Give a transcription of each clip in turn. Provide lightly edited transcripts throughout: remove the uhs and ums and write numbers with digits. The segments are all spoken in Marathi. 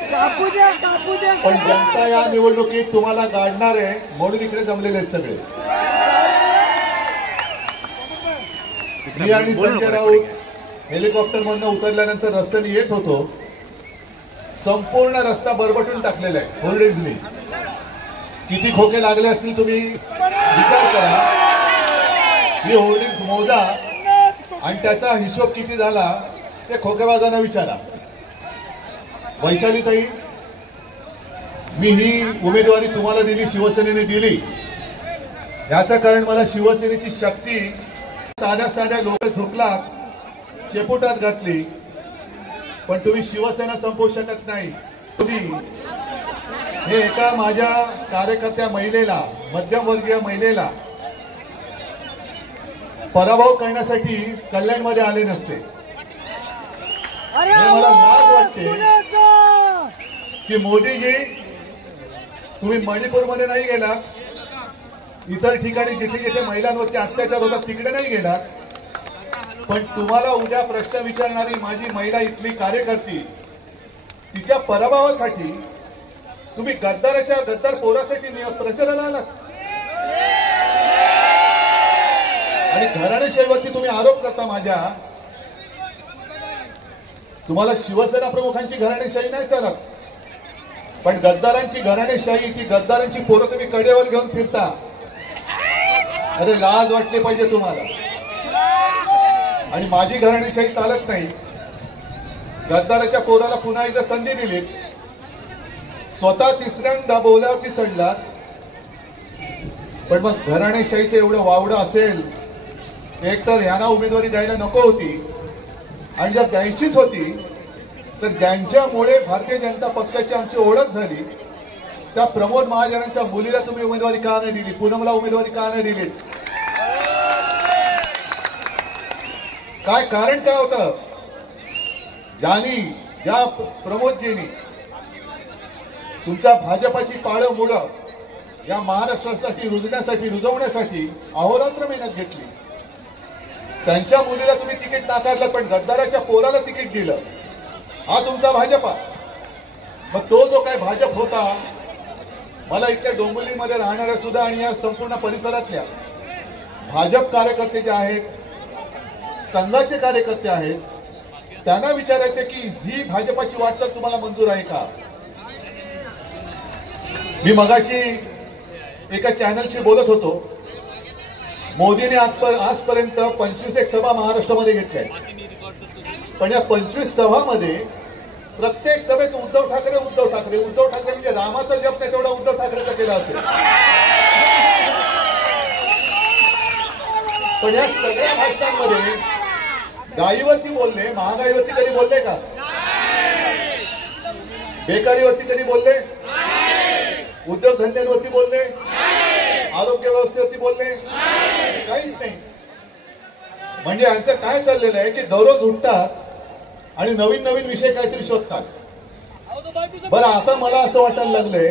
पण जनता या निवडणुकीत तुम्हाला गाडणार आहे म्हणून इकडे जमलेले आहेत सगळे. मी आणि संजय राऊत हेलिकॉप्टर मधून उतरल्यानंतर रस्त्याने येत होतो. संपूर्ण रस्ता बरबटून टाकलेला आहे होर्डिंग्सनी. किती खोके लागले असतील तुम्ही विचार करा. ही होर्डिंग्स मोजा आणि त्याचा हिशोब किती झाला ते खोकेबाजांना विचारा. वैशालीताई, मी ही उमेदवारी तुम्हाला दिली, शिवसेनेने दिली. याचं कारण मला शिवसेनेची शक्ती, साध्या साध्या लोक झुकलात, शेपुटात घातली, पण तुम्ही शिवसेना संपवू शकत नाही. हे एका माझ्या कार्यकर्त्या महिलेला, मध्यमवर्गीय महिलेला पराभव करण्यासाठी कल्याणमध्ये आले नसते. मला लाज वाटते की मोदीजी, तुम्ही मणिपूरमध्ये नाही गेलात, इतर ठिकाणी जिथे जिथे महिलांवरती अत्याचार होतात तिकडे नाही गेलात, पण तुम्हाला उद्या प्रश्न विचारणारी माझी महिला इथली कार्यकर्ती, तिच्या पराभवासाठी तुम्ही गद्दार पोरासाठी प्रचाराला आलात आणि घराणेशाहीवरती तुम्ही आरोप करता माझ्या. तुम्हाला शिवसेना प्रमुखांची घराणेशाही नाही चालत, पण गद्दारांची घराणेशाही, ती गद्दारांची पोरं तुम्ही कडेवर घेऊन फिरता. अरे लाज वाटली पाहिजे तुम्हाला. आणि माझी घराणेशाही चालत नाही. गद्दाराच्या पोराला पुन्हा एकदा संधी दिली, स्वतः तिसऱ्यांदा बोलावरती चढलात. पण मग घराणेशाहीचं एवढं वावडं असेल, एक तर यांना उमेदवारी द्यायला नको होती, आणि जर द्यायचीच होती तर ज्यांच्यामुळे भारतीय जनता पक्षाची आमची ओळख झाली त्या प्रमोद महाजनांच्या मुलीला तुम्ही उमेदवारी का नाही दिली, पूनमला उमेदवारी का नाही दिली? काय कारण काय होतं? ज्या प्रमोदजींनी तुमच्या भाजपाची पाळं मुळं या महाराष्ट्रासाठी रुजवण्यासाठी अहोरात्र मेहनत घेतली, त्यांच्या मुलीला तुम्ही तिकीट नाकारलं, पण गद्दाराच्या पोराला तिकीट दिलं. हा तुमचा भाजपा. मग तो जो काय भाजप होता, मला इथल्या डोंबिवलीमध्ये राहणाऱ्या सुद्धा आणि या संपूर्ण परिसरातल्या भाजप कार्यकर्ते जे आहेत, संघाचे कार्यकर्ते आहेत, त्यांना विचारायचे की ही भाजपाची वाटचाल तुम्हाला मंजूर आहे का? मी मगाशी एका चॅनलशी बोलत होतो. मोदीने आजपर्यंत 25 सभा महाराष्ट्रामध्ये घेतल्या, पण या 25 सभामध्ये प्रत्येक सभेत उद्धव ठाकरे म्हणजे रामाचा जप नाही तेवढा उद्धव ठाकरेचा केला असेल. पण या सगळ्या भाषणांमध्ये गायीवरती बोलले, महागाईवरती कधी बोलले का? बेकारीवरती कधी बोलले? उद्योगधंद्यांवरती बोलले? आरोग्य व्यवस्थेवरती बोलले? काहीच नाही. म्हणजे यांचं काय चाललेलं आहे की दररोज उठतात आणि नवीन नवीन विषय काहीतरी शोधतात. बरं, आता मला असं वाटायला लागलंय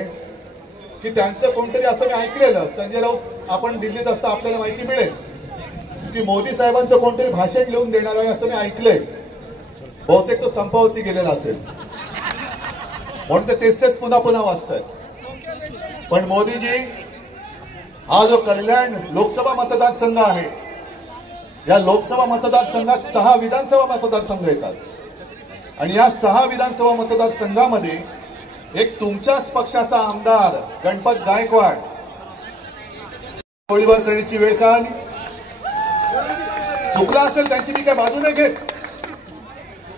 की त्यांचं कोणतरी, असं मी ऐकलेलं, संजय राऊत आपण दिल्लीत असता आपल्याला माहिती मिळेल की मोदी साहेबांचं कोणतरी भाषण लिहून देणार आहे असं मी ऐकलंय. बहुतेक तो संपावरती गेलेला असेल म्हणून ते तेच पुन्हा वाचतात. पण मोदीजी, हा जो कल्याण लोकसभा मतदारसंघ आहे, या लोकसभा मतदारसंघात 6 विधानसभा मतदारसंघ येतात आणि या 6 विधानसभा मतदारसंघामध्ये एक तुमच्याच पक्षाचा आमदार गणपत गायकवाड गोळीबार करण्याची वेळ का आली? चुकला असेल त्यांची मी काय बाजू नाही घेत,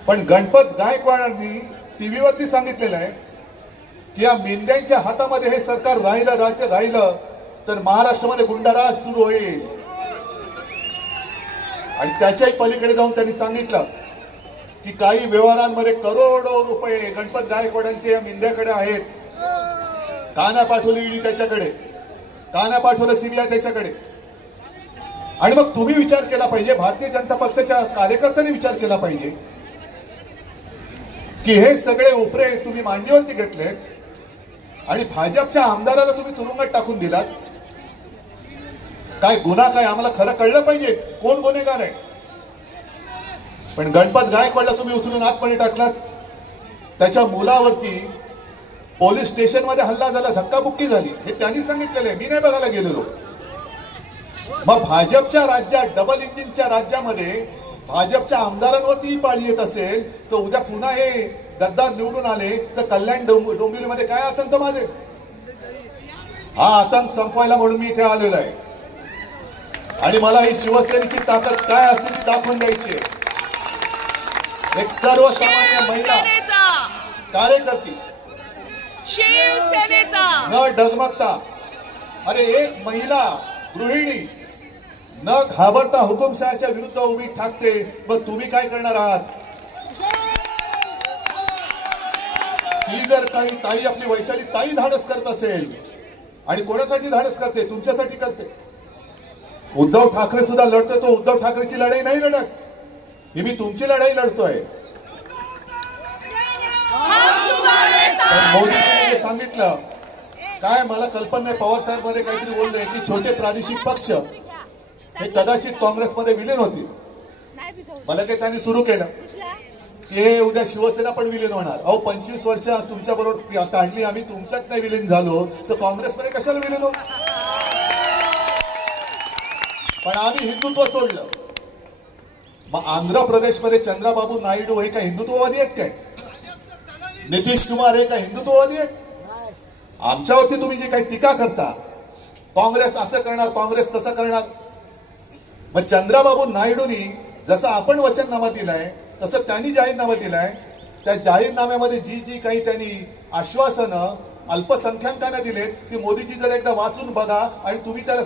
पण गणपत गायकवाडांनी टीव्हीवरती सांगितलेलं आहे की या मेंढ्यांच्या हातामध्ये हे सरकार राहिलं, राज्य राहिलं तर महाराष्ट्रामध्ये गुंडाराज सुरू होईल. आणि त्याच्याही पलीकडे जाऊन त्यांनी सांगितलं की काही व्यवहारांमध्ये करोडो रुपये गणपत गायकवाडांचे या मेंढ्याकडे आहेत. काना पाठवली ईडी त्याच्याकडे, काना पाठवलं सीबीआय त्याच्याकडे. आणि मग तुम्ही विचार केला पाहिजे, भारतीय जनता पक्षाच्या कार्यकर्त्यांनी विचार केला पाहिजे की हे सगळे उपरे तुम्ही मांडीवरती घेतलेत आणि भाजपच्या आमदाराला तुम्ही तुरुंगात टाकून दिलात. काय गुन्हा काय आम्हाला खरं कळलं पाहिजे, कोण गुन्हेगार आहे. पण गणपत गायकवाडला तुम्ही उचलून आतमध्ये टाकलात, त्याच्या मुलावरती पोलीस स्टेशनमध्ये हल्ला झाला, धक्काबुक्की झाली, हे त्यांनी सांगितलेलं आहे, मी नाही बघायला गेलेलो. मग भाजपच्या राज्यात, डबल इंजिनच्या राज्यामध्ये भाजपच्या आमदारांवरती ही पाळी येत असेल तर उद्या पुन्हा हे गद्दार निवडून आले तर कल्याण डोंबिवलीमध्ये काय आतंक माजेल? हा आतंक संपवायला म्हणून मी इथे आलेलो आहे. आणि मला ही शिवसेनेची ताकद काय असते ती दाखवून द्यायची आहे. एक सर्वसामान्य महिला कार्यकर्ती शिवसेनेचा न डगमगता, अरे एक महिला गृहिणी न घाबरता हुकुमशहाच्या विरुद्ध उभी ठाकते, मग तुम्ही काय करणार आहात? ही जर काही ताई, आपली वैशाली ताई धाडस करत असेल, आणि कोणासाठी धाडस करते? तुमच्यासाठी करते. उद्धव ठाकरे सुद्धा लढतोय, तो उद्धव ठाकरेची लढाई नाही लढत, ही मी तुमची लढाई लढतोय. मोदींनी जे सांगितलं काय, मला कल्पना नाही, पवार साहेब मध्ये काहीतरी बोलले की छोटे प्रादेशिक पक्ष हे कदाचित काँग्रेसमध्ये विलीन होतील. मला काही त्यांनी सुरू केलं की हे उद्या शिवसेना पण विलीन होणार. अहो 25 वर्ष तुमच्या बरोबर काढली आम्ही, तुमच्यात नाही विलीन झालो तर काँग्रेसमध्ये कशाला विलीन हो? पण आम्ही हिंदुत्व सोडलं. मग आंध्र प्रदेशमध्ये चंद्राबाबू नायडू हे काय हिंदुत्ववादी आहेत काय? नितीश कुमार हे काय हिंदुत्ववादी आहेत? आमच्यावरती तुम्ही जी काही टीका करता, काँग्रेस असं करणार, काँग्रेस तसं करणार. मग चंद्राबाबू नायडूंनी जसं आपण वचननामा दिलाय तसं त्यांनी जाहीरनामा दिलाय. त्या जाहीरनाम्यामध्ये जी जी काही त्यांनी आश्वासनं अल्पसंख्याकांना दिलेत ती मोदीजी जर एकदा वाचून बघा आणि तुम्ही त्याला